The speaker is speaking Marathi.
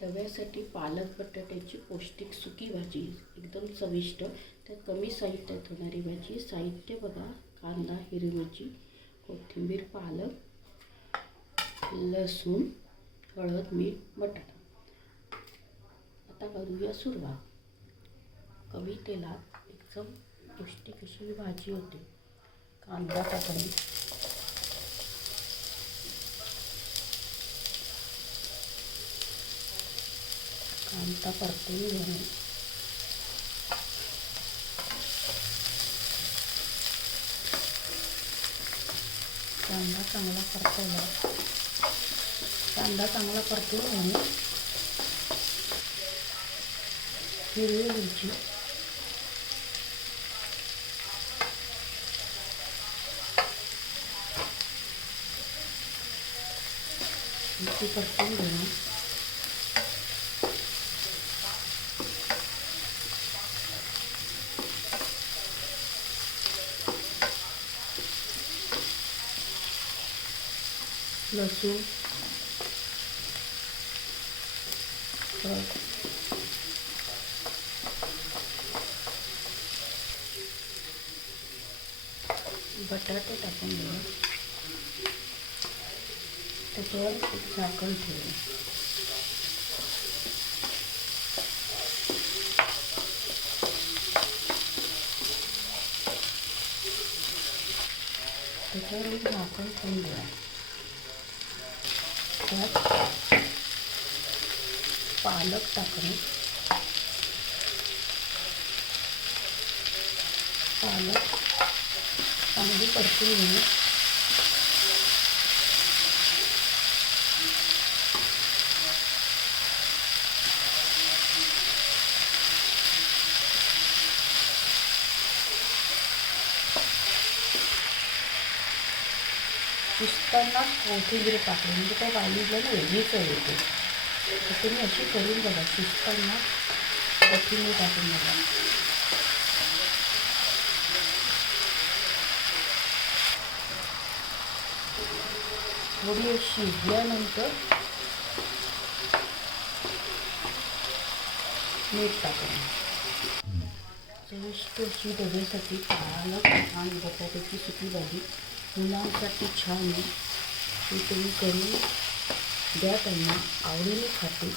तव्यासाठी पालक बटाट्याची पौष्टिक सुकी भाजी एकदम चविष्ट त्यात कमी साहित्यात होणारी भाजी. साहित्य बघा: कांदा, हिरवी मिरची, कोथिंबीर, पालक, लसूण, हळद, मीठ, बटाटा. आता करूया सुरुवात. कमी तेलात एकदम पौष्टिक अशी भाजी होते. कांदा टाकणे, कांदा परतून घेणे, कांदा चांगला परतून घेणे. हिरवी मिरची, परतून घेणे. लसूण, बटाटे टाकून घ्या. त्याच्यावर एक झाकण ठेवा. त्याच्यावर एक झाकण ठेवून द्या. त्यात पालक टाकणे, पालक चांगली परतून घेणे. शिजताना कोथिंबीर टाकली म्हणजे त्या भाजीला वेगळी चव येते. तर तुम्ही अशी करून बघा. शिजताना कोथिंबीर टाकून बघा. थोडी शिजल्यानंतर मीठ टाकून. चविष्ट अशी डब्यासाठी पालक आणि बटाट्याची सुकी भाजी मुलांसाठी छान आहे. ती तुम्ही करून द्या, त्यांना आवडीने खाते.